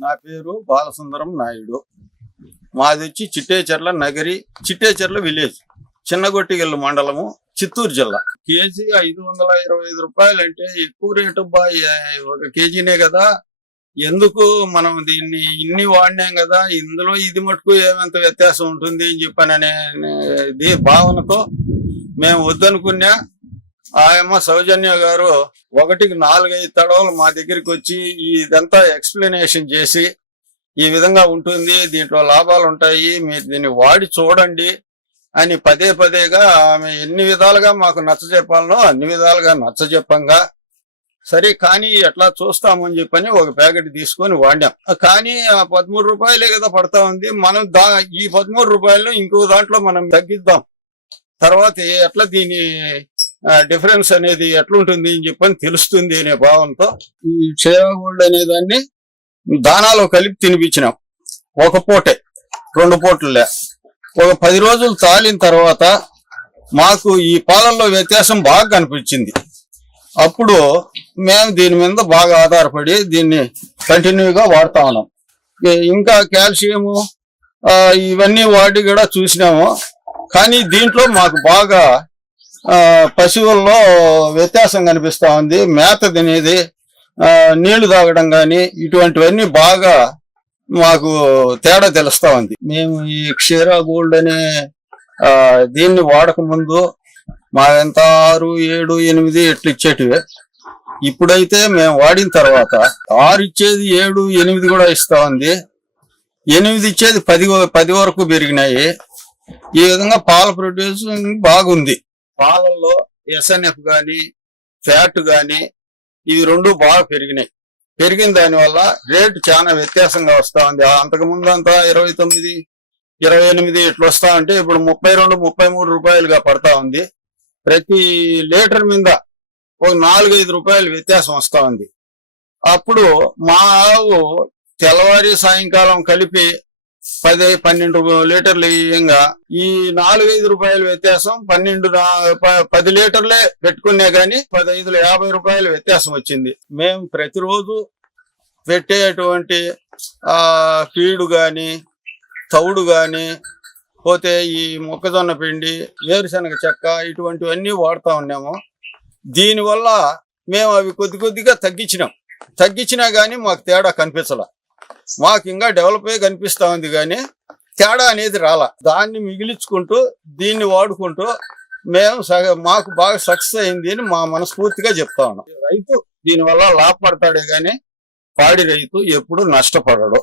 నా పేరు బాలసుందరం నాయుడు. మాది వచ్చి చిట్టేచర్ల నగరి చిట్టేచర్ల విలేజ్ చిన్నగొట్టిగల్లు మండలము చిత్తూరు జిల్లా. కేజీ ఐదు వందల ఇరవై ఐదు రూపాయలు అంటే ఎక్కువ రేటు ఒక కేజీనే కదా. ఎందుకు మనం దీన్ని ఇన్ని వాడినాం కదా? ఇందులో ఇది మటుకు ఏమంత వ్యత్యాసం ఉంటుంది అని చెప్పాననే భావనతో మేము వద్దనుకున్నా ఆయమ్మ సౌజన్య గారు ఒకటికి నాలుగైదు తడవలు మా దగ్గరికి వచ్చి ఇదంతా ఎక్స్ప్లెనేషన్ చేసి ఈ విధంగా ఉంటుంది దీంట్లో లాభాలు ఉంటాయి మీరు దీన్ని వాడి చూడండి అని పదే పదేగా ఆమె ఎన్ని విధాలుగా మాకు నచ్చ చెప్పాలనో అన్ని విధాలుగా నచ్చ చెప్పంగా సరే కానీ ఎట్లా చూస్తామని చెప్పని ఒక ప్యాకెట్ తీసుకొని వాడాం కానీ ఆ పదమూడు రూపాయలే కదా పడతా ఉంది మనం దా ఈ పదమూడు రూపాయలు ఇంకో దాంట్లో మనం తగ్గిద్దాం. తర్వాత ఎట్లా దీని డిఫరెన్స్ అనేది ఎట్లుంటుంది అని చెప్పని తెలుస్తుంది అనే భావంతో ఈ క్షేమ అనే దాన్ని దానాలో కలిపి తినిపించినాం. ఒక పూటే రెండు పూటలే. ఒక పది రోజులు తాలిన తర్వాత మాకు ఈ పాలల్లో వ్యత్యాసం బాగా కనిపించింది. అప్పుడు మేము దీని మీద బాగా ఆధారపడి దీన్ని కంటిన్యూగా వాడుతా ఉన్నాం. ఇంకా కాల్షియము ఇవన్నీ వాడి కూడా చూసినాము. కానీ దీంట్లో మాకు బాగా పశువుల్లో వ్యత్యాసం కనిపిస్తా ఉంది. మేత తినేది ఆ, నీళ్ళు తాగడం కానీ ఇటువంటివన్నీ బాగా మాకు తేడా తెలుస్తా ఉంది. మేము ఈ క్షీరా గోల్డ్ అనే ఆ, దీన్ని వాడక ముందు మా ఆరు ఏడు ఎనిమిది ఇట్లు ఇచ్చేటివి. ఇప్పుడైతే మేము వాడిన తర్వాత ఆరు ఇచ్చేది ఏడు ఎనిమిది కూడా ఇస్తా ఉంది. ఎనిమిది ఇచ్చేది పది పది వరకు పెరిగినాయి. ఈ విధంగా పాల ప్రొడ్యూసింగ్ బాగుంది. పాలల్లో ఎస్ఎన్ఎఫ్ కానీ ఫ్యాట్ కానీ ఇవి రెండు బాగా పెరిగినాయి. పెరిగిన దానివల్ల రేటు చాలా వ్యత్యాసంగా వస్తూ ఉంది. అంతకు ముందు అంతా ఇరవై తొమ్మిది ఇరవై ఎనిమిది ఇట్లా వస్తా ఉంటే ఇప్పుడు ముప్పై రెండు ముప్పై మూడు రూపాయలుగా పడతా ఉంది. ప్రతి లీటర్ మీద ఒక నాలుగైదు రూపాయలు వ్యత్యాసం వస్తూ ఉంది. అప్పుడు మా ఆవు తెల్లవారి సాయంకాలం కలిపి పది పన్నెండు లీటర్లు ఇయ్యంగా. ఈ నాలుగైదు రూపాయల వ్యత్యాసం పన్నెండు ప- పది లీటర్లే పెట్టుకునే గాని పదహైదు యాభై రూపాయల వ్యత్యాసం వచ్చింది. మేము ప్రతిరోజు పెట్టేటువంటి ఆ ఫీడు గాని తౌడు గాని పోతే ఈ మొక్కజొన్న పిండి వేరుశనగ చెక్క ఇటువంటివన్నీ వాడుతూ ఉన్నాము. దీనివల్ల మేము అవి కొద్ది కొద్దిగా తగ్గించినాం. తగ్గించినా కానీ మాకు తేడా కనిపించలే. మాకు ఇంకా డెవలప్ అయ్యి కనిపిస్తా ఉంది కానీ తేడా అనేది రాలా. దాన్ని మిగిలించుకుంటూ దీన్ని వాడుకుంటూ మేము మాకు బాగా సక్సెస్ అయింది అని మా మనస్ఫూర్తిగా చెప్తా ఉన్నాం. రైతు దీనివల్ల లాభపడతాడే గాని పాడి రైతు ఎప్పుడు నష్టపడడు.